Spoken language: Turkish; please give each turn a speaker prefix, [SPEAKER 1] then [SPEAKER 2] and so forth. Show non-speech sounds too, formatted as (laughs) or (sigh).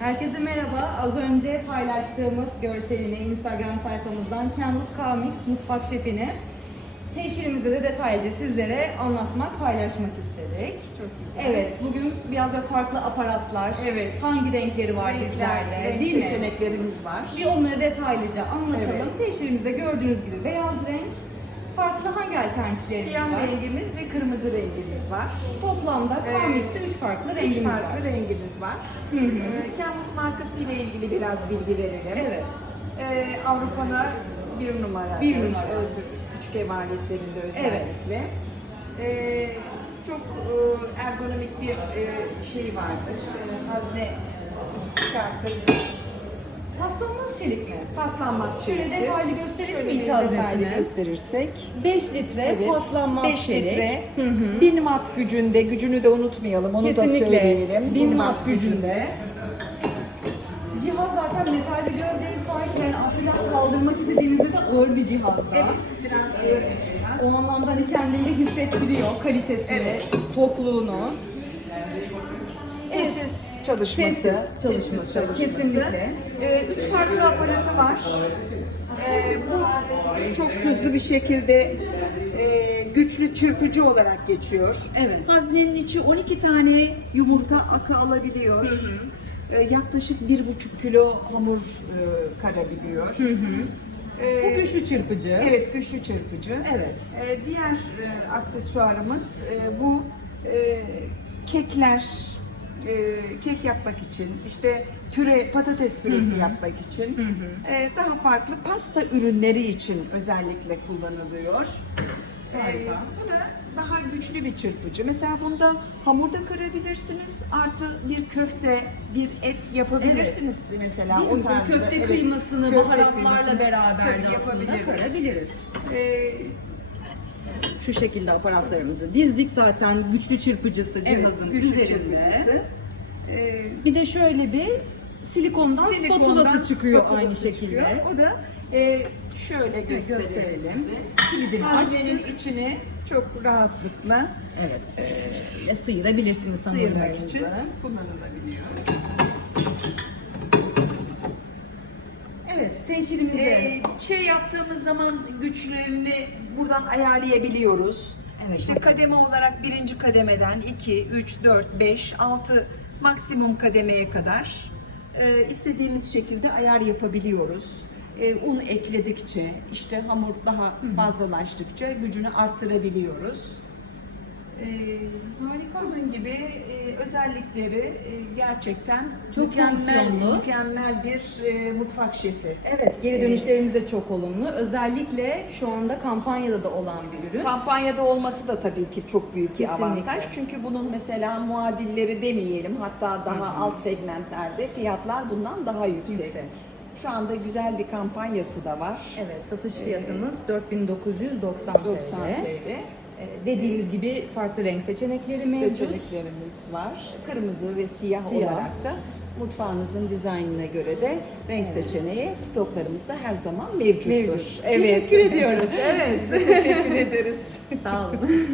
[SPEAKER 1] Herkese merhaba. Az önce paylaştığımız görselini Instagram sayfamızdan Kenwood Comics mutfak şefini teşhirimizde de detaylıca sizlere anlatmak, paylaşmak istedik.
[SPEAKER 2] Çok güzel.
[SPEAKER 1] Evet, bugün biraz da farklı aparatlar,
[SPEAKER 2] Evet.
[SPEAKER 1] hangi renkleri var
[SPEAKER 2] Renkler,
[SPEAKER 1] bizlerde,
[SPEAKER 2] renk
[SPEAKER 1] değil mi?
[SPEAKER 2] seçeneklerimiz var.
[SPEAKER 1] Bir onları detaylıca anlatalım.
[SPEAKER 2] Evet.
[SPEAKER 1] Teşhirimizde gördüğünüz gibi beyaz renk, farklı hangi alternatiflerimiz
[SPEAKER 2] Siyah
[SPEAKER 1] var?
[SPEAKER 2] rengimiz ve kırmızı rengimiz var.
[SPEAKER 1] Toplamda
[SPEAKER 2] Evet.
[SPEAKER 1] Comics'te 3 farklı
[SPEAKER 2] Üç
[SPEAKER 1] rengimiz
[SPEAKER 2] farklı
[SPEAKER 1] var.
[SPEAKER 2] rengimiz var.
[SPEAKER 1] Hı hı.
[SPEAKER 2] Ee, Kenwood markası ile ilgili biraz bilgi verelim.
[SPEAKER 1] Evet.
[SPEAKER 2] Ee, Avrupa'da bir numara.
[SPEAKER 1] Bir numara.
[SPEAKER 2] Küçük ev aletlerinde özellikle. Ee, çok e, ergonomik bir e, şey vardır. E, hazne kartı.
[SPEAKER 1] Paslanmaz çelik mi?
[SPEAKER 2] Paslanmaz
[SPEAKER 1] Şöyle
[SPEAKER 2] çeliktir.
[SPEAKER 1] detaylı gösterelim
[SPEAKER 2] Şöyle
[SPEAKER 1] mi iç
[SPEAKER 2] detaylı
[SPEAKER 1] haznesini?
[SPEAKER 2] gösterirsek.
[SPEAKER 1] 5 litre
[SPEAKER 2] Evet.
[SPEAKER 1] paslanmaz
[SPEAKER 2] 5
[SPEAKER 1] çelik.
[SPEAKER 2] litre.
[SPEAKER 1] Hı hı.
[SPEAKER 2] 1000 watt gücünde, gücünü de unutmayalım, onu da
[SPEAKER 1] Kesinlikle.
[SPEAKER 2] söyleyelim.
[SPEAKER 1] 1000 watt gücünde. Cihaz zaten metal bir gövdeye sahip yani aslında kaldırmak istediğinizde de ağır bir cihazda.
[SPEAKER 2] Evet, biraz ağır bir cihaz.
[SPEAKER 1] O anlamda hani kendini hissettiriyor kalitesini,
[SPEAKER 2] Evet. Sessiz çalışması.
[SPEAKER 1] Sessiz çalışması,
[SPEAKER 2] sessiz çalışması.
[SPEAKER 1] kesinlikle.
[SPEAKER 2] Ee, üç farklı aparatı var. Ee, bu çok hızlı bir şekilde e, güçlü çırpıcı olarak geçiyor.
[SPEAKER 1] Evet.
[SPEAKER 2] Haznenin içi 12 tane yumurta akı alabiliyor. Ee, yaklaşık bir buçuk kilo hamur e, karabiliyor. Ee,
[SPEAKER 1] Bu güçlü çırpıcı.
[SPEAKER 2] Evet, güçlü çırpıcı.
[SPEAKER 1] Evet.
[SPEAKER 2] Ee, diğer e, aksesuarımız e, bu e, kekler, e, kek yapmak için, işte püre, patates püresi yapmak için, e, daha farklı pasta ürünleri için özellikle kullanılıyor.
[SPEAKER 1] Harika.
[SPEAKER 2] Ee, bu da daha güçlü bir çırpıcı. Mesela bunda hamurda kırabilirsiniz, artı bir köfte, bir et yapabilirsiniz mesela.
[SPEAKER 1] Değil
[SPEAKER 2] o
[SPEAKER 1] mi?
[SPEAKER 2] tarzda.
[SPEAKER 1] Köfte
[SPEAKER 2] Evet,
[SPEAKER 1] kıymasını
[SPEAKER 2] köfte
[SPEAKER 1] baharatlarla
[SPEAKER 2] kıymasını
[SPEAKER 1] beraber de aslında
[SPEAKER 2] yapabiliriz.
[SPEAKER 1] karabiliriz.
[SPEAKER 2] Ee,
[SPEAKER 1] Şu şekilde aparatlarımızı dizdik zaten güçlü çırpıcısı cihazın
[SPEAKER 2] Evet, güçlü
[SPEAKER 1] üzerinde.
[SPEAKER 2] çırpıcısı. Ee,
[SPEAKER 1] Bir de şöyle bir silikondan,
[SPEAKER 2] silikondan
[SPEAKER 1] spatulası çıkıyor
[SPEAKER 2] spatulası
[SPEAKER 1] aynı şekilde.
[SPEAKER 2] çıkıyor. O da e, şöyle gösterelim.
[SPEAKER 1] gösterelim. Kilidini
[SPEAKER 2] içini çok rahatlıkla
[SPEAKER 1] Evet. E, sıyırabilirsiniz
[SPEAKER 2] sıyırmak için kullanılabiliyor.
[SPEAKER 1] Evet, teşhirimizde.
[SPEAKER 2] Ee, şey yaptığımız zaman güçlerini buradan ayarlayabiliyoruz.
[SPEAKER 1] Evet,
[SPEAKER 2] İşte kademe olarak birinci kademeden 2, 3, 4, 5, 6 maksimum kademeye kadar e, istediğimiz şekilde ayar yapabiliyoruz. E, un ekledikçe, işte hamur daha fazlalaştıkça gücünü arttırabiliyoruz. E,
[SPEAKER 1] Harika.
[SPEAKER 2] bunun gibi e, özellikleri e, gerçekten
[SPEAKER 1] Çok
[SPEAKER 2] mükemmel,
[SPEAKER 1] fonksiyonlu.
[SPEAKER 2] mükemmel bir e, mutfak şefi.
[SPEAKER 1] Evet, geri dönüşlerimiz de çok olumlu. Özellikle şu anda kampanyada da olan bir ürün.
[SPEAKER 2] Kampanyada olması da tabii ki çok büyük bir
[SPEAKER 1] Kesinlikle.
[SPEAKER 2] avantaj. Çünkü bunun mesela muadilleri demeyelim hatta daha alt segmentlerde fiyatlar bundan daha yüksek.
[SPEAKER 1] Yüksek.
[SPEAKER 2] Şu anda güzel bir kampanyası da var.
[SPEAKER 1] Evet, satış fiyatımız 4990
[SPEAKER 2] 90
[SPEAKER 1] TL.
[SPEAKER 2] TL.
[SPEAKER 1] Ee, Dediğimiz gibi farklı renk seçenekleri mevcut.
[SPEAKER 2] Seçeneklerimiz var. Kırmızı ve siyah,
[SPEAKER 1] Siyah.
[SPEAKER 2] olarak da mutfağınızın dizaynına göre de renk seçeneği stoklarımızda her zaman mevcuttur.
[SPEAKER 1] Mevcut. Teşekkür ediyoruz. (laughs)
[SPEAKER 2] Evet. Size teşekkür ederiz.
[SPEAKER 1] Sağ olun. (laughs)